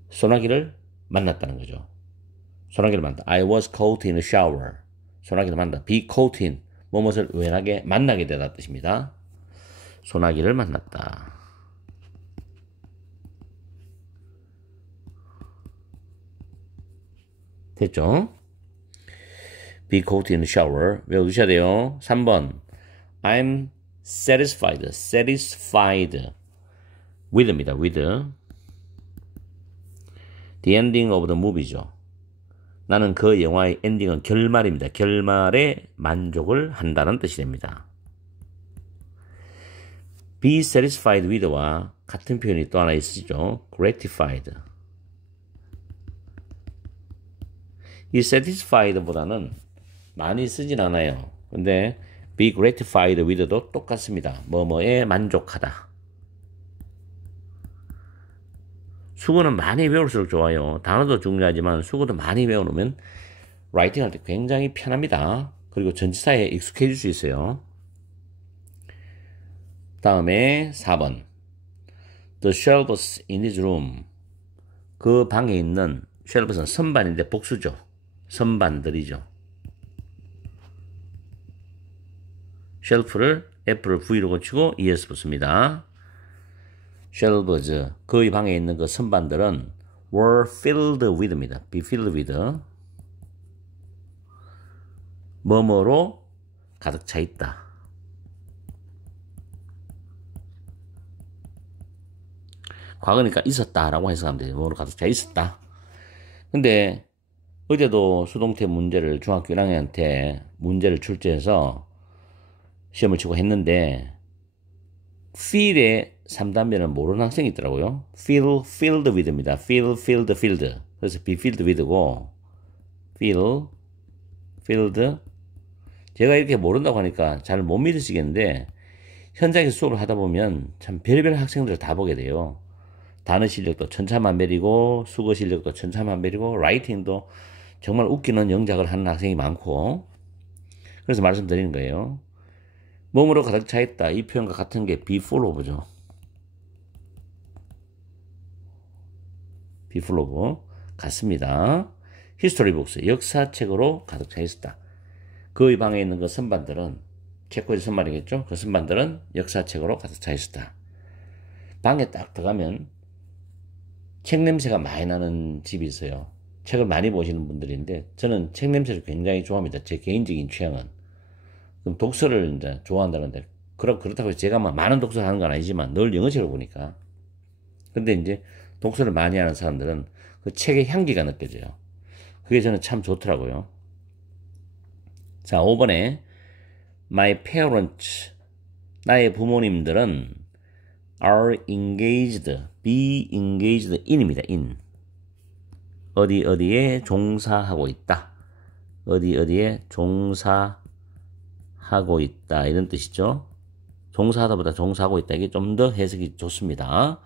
소나기를 만났다는 거죠. 소나기를 만났다. I was caught in a shower. 소나기를 만났다. be caught in. 무엇을 우연하게 만나게 되다 뜻입니다. 소나기를 만났다. 됐죠? be caught in a shower. 외워두셔야 돼요. 3번. I'm satisfied. satisfied. with입니다. with. the ending of the movie죠. 나는 그 영화의 엔딩은 결말입니다. 결말에 만족을 한다는 뜻이 됩니다. be satisfied with와 같은 표현이 또 하나 있으시죠. gratified. 이 satisfied보다는 많이 쓰진 않아요. 근데 be gratified with도 똑같습니다. 뭐뭐에 만족하다. 수거는 많이 외울수록 좋아요. 단어도 중요하지만 수거도 많이 외워놓으면 라이팅 할 때 굉장히 편합니다. 그리고 전치사에 익숙해질 수 있어요. 다음에 4번. The shelves in his room. 그 방에 있는 shelves는 선반인데 복수죠. 선반들이죠. 쉘프를 F를 V로 고치고 ES 붙습니다. shelves, 그 방에 있는 그 선반들은 were filled with입니다. be filled with. 뭐뭐로 가득 차 있다. 과거니까 있었다라고 해석하면 돼요. 뭐로 가득 차 있었다. 근데 어제도 수동태 문제를 중학교 1학년 때 문제를 출제해서 시험을 치고 했는데 feel의 3단변을 모르는 학생이 있더라고요. filled with입니다. filled. 그래서 be filled with고 filled. 제가 이렇게 모른다고 하니까 잘 못 믿으시겠는데 현장에서 수업을 하다 보면 참 별별 학생들을 다 보게 돼요. 단어 실력도 천차만별이고 수거 실력도 천차만별이고 라이팅도 정말 웃기는 영작을 하는 학생이 많고 그래서 말씀드리는 거예요. 몸으로 가득 차 있다. 이 표현과 같은 게 be full of죠. be full of 같습니다. history books 역사책으로 가득 차 있었다. 그 방에 있는 그 선반들은 체코의 선반이겠죠. 그 선반들은 역사책으로 가득 차 있었다. 방에 딱 들어가면 책 냄새가 많이 나는 집이 있어요. 책을 많이 보시는 분들인데 저는 책 냄새를 굉장히 좋아합니다. 제 개인적인 취향은. 그럼 독서를 이제 좋아한다는데 그렇다고 해서 제가 막 많은 독서를 하는 건 아니지만 늘 영어책을 보니까. 근데 이제 독서를 많이 하는 사람들은 그 책의 향기가 느껴져요. 그게 저는 참 좋더라고요. 자, 5번에 My parents, 나의 부모님들은 are engaged, be engaged in입니다. in. 어디에 종사하고 있다. 어디에 종사하고 있다. 이런 뜻이죠. 종사하다보다 종사하고 있다. 이게 좀 더 해석이 좋습니다.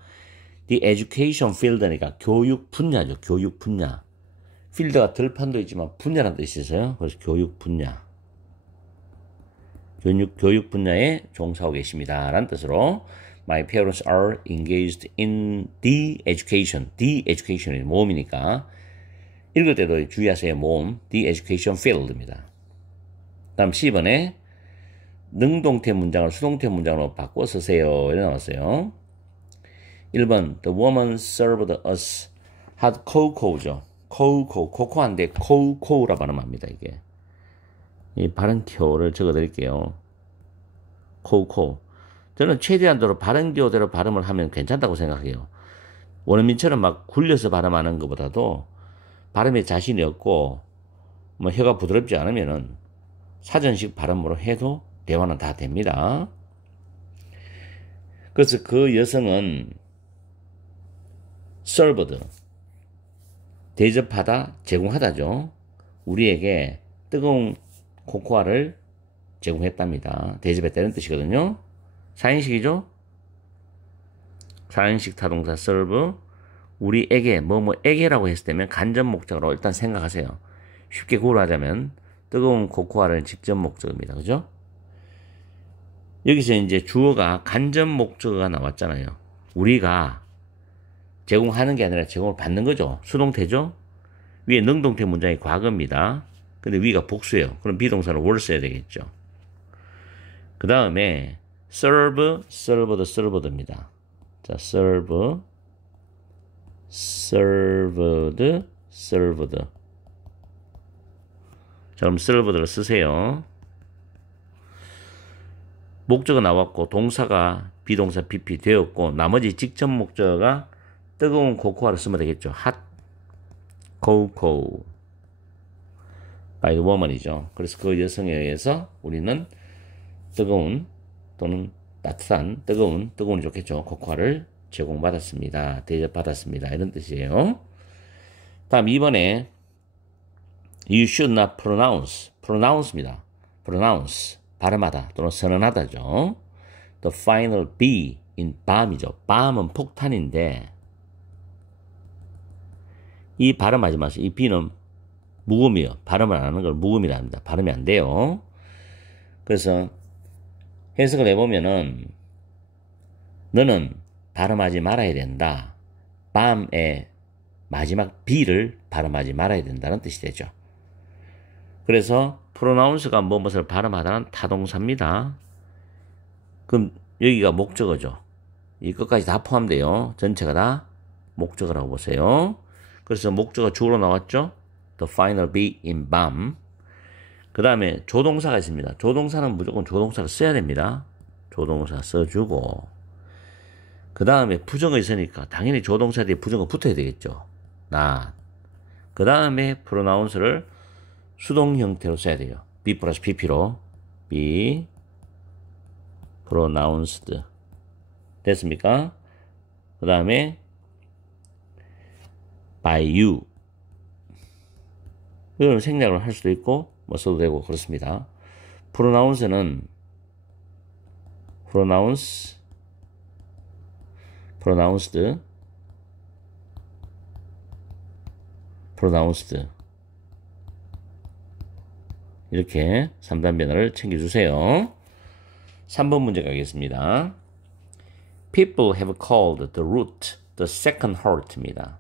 The education field니까 교육 분야죠. 교육 분야. 필드가 들판도 있지만 분야라는 뜻이 있어요. 그래서 교육 분야. 교육 분야에 종사하고 계십니다. 라는 뜻으로 My parents are engaged in the education. The education이 모음이니까 읽을 때도 주의하세요. 모음. The education field입니다. 다음 10번에 능동태 문장을 수동태 문장으로 바꿔 쓰세요. 이렇게 나왔어요. 1번 The woman served us hot cocoa죠. 코코아인데 코코라 발음합니다. 이게 이 발음 기호를 적어드릴게요. 코코. 저는 최대한도로 발음 기호대로 발음을 하면 괜찮다고 생각해요. 원어민처럼 막 굴려서 발음하는 것보다도 발음에 자신이 없고 뭐 혀가 부드럽지 않으면은 사전식 발음으로 해도 대화는 다 됩니다. 그래서 그 여성은 served 대접하다, 제공하다죠. 우리에게 뜨거운 코코아를 제공했답니다. 대접했다는 뜻이거든요. 4인식이죠. 4인식 타동사 serve 우리에게 뭐에게라고 했을 때면 간접 목적으로 일단 생각하세요. 쉽게 구분을 하자면 뜨거운 코코아를 직접 목적입니다. 그죠? 여기서 이제 주어가 간접 목적어가 나왔잖아요. 우리가 제공하는 게 아니라 제공을 받는 거죠. 수동태죠. 위에 능동태 문장이 과거입니다. 근데 위가 복수예요. 그럼 비동사로 were 써야 되겠죠. 그 다음에 served, served입니다. 자, served. 자, 그럼 served를 쓰세요. 목적어 나왔고 동사가 비동사 PP 되었고 나머지 직접 목적어가 뜨거운 코코아를 쓰면 되겠죠. hot cocoa by the woman이죠. 그래서 그 여성에 의해서 우리는 뜨거운 또는 따뜻한 뜨거운이 좋겠죠. 코코아를 제공받았습니다. 대접받았습니다. 이런 뜻이에요. 다음 2번에 You should not pronounce입니다. pronounce 발음하다 또는 선언하다죠. The final B in bomb이죠. bomb은 폭탄인데 이 발음하지 마세요. 이 B는 묵음이요. 발음을 안 하는 걸 묵음이라 합니다. 발음이 안 돼요. 그래서 해석을 해보면은 너는 발음하지 말아야 된다. 밤의 마지막 B를 발음하지 말아야 된다는 뜻이 되죠. 그래서 pronounce가 무엇을 발음하다는 타동사입니다. 그럼 여기가 목적어죠. 이 끝까지 다 포함돼요. 전체가 다 목적어라고 보세요. 그래서 목적어 주어로 나왔죠. The final be in bomb. 그 다음에 조동사가 있습니다. 조동사는 무조건 조동사를 써야 됩니다. 조동사 써주고 그 다음에 부정어 있으니까 당연히 조동사 뒤에 부정어 붙어야 되겠죠. not. 그 다음에 pronounce를 수동 형태로 써야 돼요. be 플러스 pp로 be pronounced. 됐습니까? 그 다음에 by you. 이걸 생략을 할 수도 있고 뭐 써도 되고 그렇습니다. pronounce는 pronounced 이렇게 3단 변화를 챙겨주세요. 3번 문제 가겠습니다. People have called the root the second heart입니다.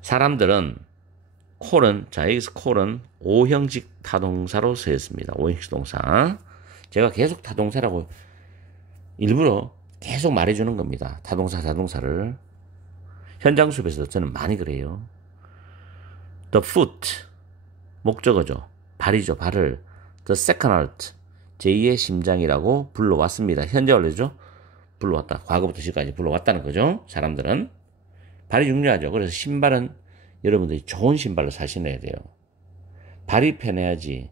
사람들은 콜은, 자 여기서 콜은 5형식 타동사로 쓰였습니다. 5형식 동사. 제가 계속 타동사라고 일부러 계속 말해주는 겁니다. 타동사, 자동사를. 현장 수업에서 저는 많이 그래요. The foot, 목적어죠. 발이죠, 발을. The second heart, 제2의 심장이라고 불러왔습니다. 현재 완료죠. 불러왔다. 과거부터 지금까지 불러왔다는 거죠. 사람들은. 발이 중요하죠. 그래서 신발은 여러분들이 좋은 신발로 잘 신어야 돼요. 발이 편해야지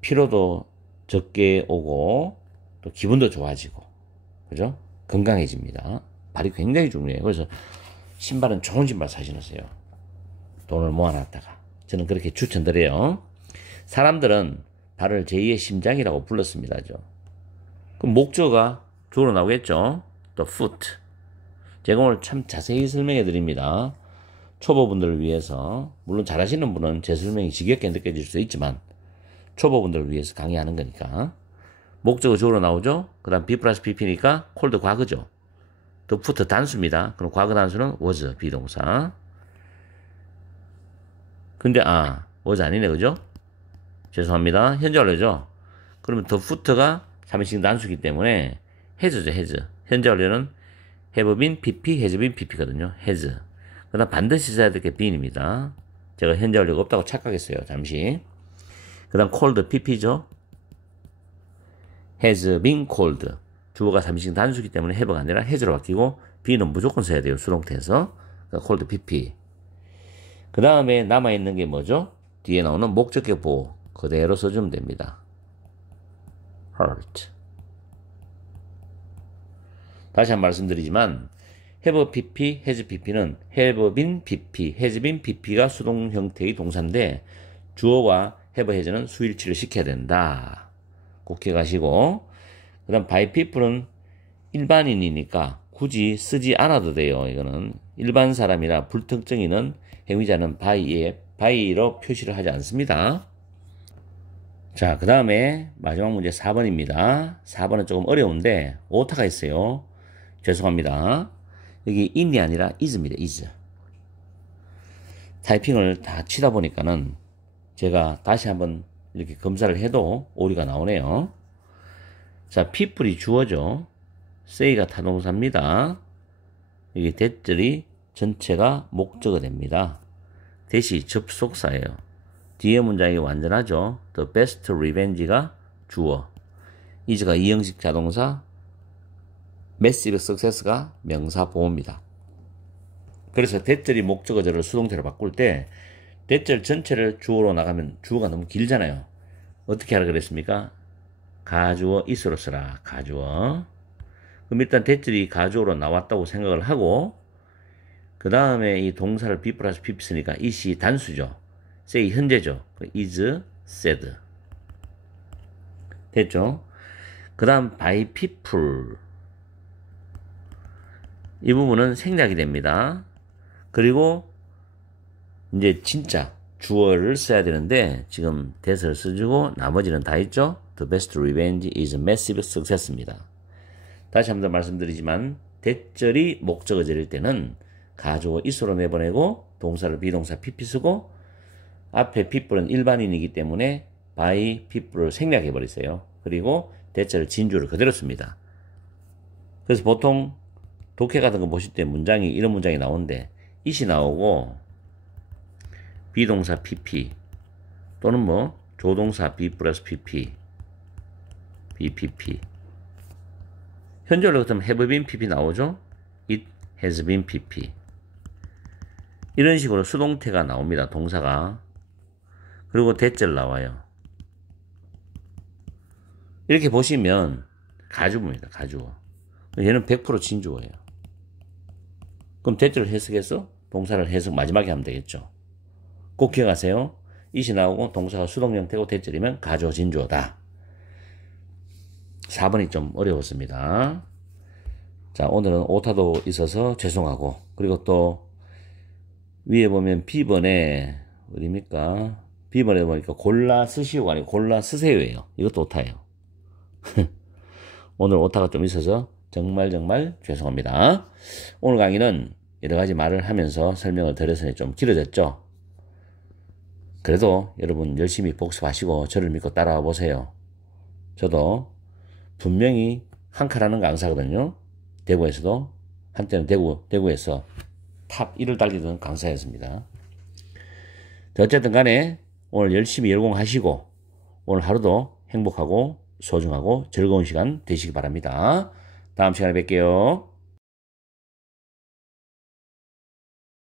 피로도 적게 오고 또 기분도 좋아지고 그죠? 건강해집니다. 발이 굉장히 중요해요. 그래서 신발은 좋은 신발 사 신으세요. 돈을 모아놨다가. 저는 그렇게 추천드려요. 사람들은 발을 제2의 심장이라고 불렀습니다. 그럼 목적어가 주어로 나오겠죠? The foot. 제가 오늘 참 자세히 설명해 드립니다. 초보분들을 위해서. 물론 잘하시는 분은 제 설명이 지겹게 느껴질 수 있지만 초보분들을 위해서 강의하는 거니까. 목적어 주어로 나오죠? 그 다음 be 플러스 pp니까 called 과거죠. The foot 단수입니다. 그럼 과거 단수는 was 비동사. 근데 was 아니네, 그죠? 죄송합니다. 현재 완료죠? 그러면 the foot가 3인칭 단수이기 때문에 has죠, has. 현재 완료는 have been pp, has been pp거든요. has. 그 다음 반드시 써야 될 게 bene입니다. 제가 현재 완료가 없다고 착각했어요. 잠시. 그 다음 called pp죠. has been called. 주어가 3인칭 단수이기 때문에 have가 아니라 has로 바뀌고 be는 무조건 써야 돼요. 수동태에서. 그러니까 called pp. 그 다음에 남아있는 게 뭐죠? 뒤에 나오는 목적격 보호. 그대로 써주면 됩니다. heart. 다시 한번 말씀드리지만 have pp, has pp는 have been pp, has been pp가 수동 형태의 동사인데 주어와 have, has는 수일치를 시켜야 된다. 꼭 기억하시고 그 다음 by people은 일반인이니까 굳이 쓰지 않아도 돼요. 이거는 일반 사람이나 불특정인은 행위자는 by로 표시를 하지 않습니다. 자, 그 다음에 마지막 문제 4번입니다. 4번은 조금 어려운데 오타가 있어요. 죄송합니다. 여기 in이 아니라 is입니다. is. 타이핑을 다 치다 보니까는 제가 다시 한번 이렇게 검사를 해도 오류가 나오네요. 자, people이 주어죠. say가 타동사입니다. 여기 that들이 전체가 목적어 됩니다. that이 접속사예요. 뒤에 문장이 완전하죠. The best revenge가 주어. is가 이형식 자동사. massive success가 명사 보호입니다. 그래서 that들이 목적어절을 수동태로 바꿀 때 that절 전체를 주어로 나가면 주어가 너무 길잖아요. 어떻게 하라 그랬습니까? 가주어 is로 써라. 가주어. 그럼 일단 that절이 가주어로 나왔다고 생각을 하고 그 다음에 이 동사를 be 플러스 pp 쓰니까 is이 단수죠. say 현재죠. is said. 됐죠? 그 다음 by people. 이 부분은 생략이 됩니다. 그리고 이제 진짜 주어를 써야 되는데 지금 that을 써주고 나머지는 다 있죠. The best revenge is massive success입니다. 다시 한번 더 말씀드리지만 that절이 목적어절일 때는 가주어 is로 내보내고 동사를 비동사 pp 쓰고 앞에 people은 일반인이기 때문에 by people을 생략해 버리세요. 그리고 that절을 진주를 그대로 씁니다. 그래서 보통 독해 같은 거 보실 때 문장이 이런 문장이 나오는데 it이 나오고 비동사 pp 또는 뭐 조동사 be 플러스 pp bpp 현재 같으면 have been pp 나오죠? it has been pp. 이런 식으로 수동태가 나옵니다. 동사가. 그리고 대절 나와요. 이렇게 보시면 가주어입니다. 가주어. 얘는 100% 진주어예요. 그럼 대절을 해석해서 동사를 해석 마지막에 하면 되겠죠. 꼭 기억하세요. it이 나오고 동사가 수동 형태고 대절이면 가주어 진주어다. 4번이 좀 어려웠습니다. 자, 오늘은 오타도 있어서 죄송하고, 그리고 또 위에 보면 B번에 어디입니까? B번에 보니까 골라 쓰시오가 아니고 골라 쓰세요예요. 이것도 오타예요. 오늘 오타가 좀 있어서 정말 죄송합니다. 오늘 강의는 여러 가지 말을 하면서 설명을 드렸으니 좀 길어졌죠? 그래도 여러분 열심히 복습하시고 저를 믿고 따라와 보세요. 저도 분명히 한 칼 하는 강사거든요. 대구에서도 한때는 대구에서 탑 1을 달리던 강사였습니다. 어쨌든 간에 오늘 열심히 열공하시고 오늘 하루도 행복하고 소중하고 즐거운 시간 되시기 바랍니다. 다음 시간에 뵐게요.